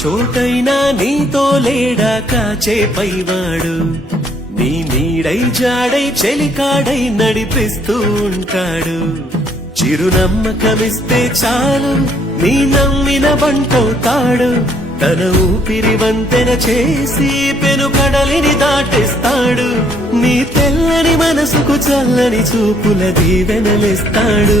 చోటైనా నీతో లేడా కాచే పైవాడు నీ నీడై జాడై చెలికాడై నడిపిస్తూ ఉంటాడు చిరునమ్మకమిస్తే చాలు నీ నమ్మిన బంటవుతాడు తన ఊపిరి వంతెన చేసి పెను కడలిని దాటిస్తాడు నీ తెల్లని మనసుకు చల్లని చూపుల దీవెనలిస్తాడు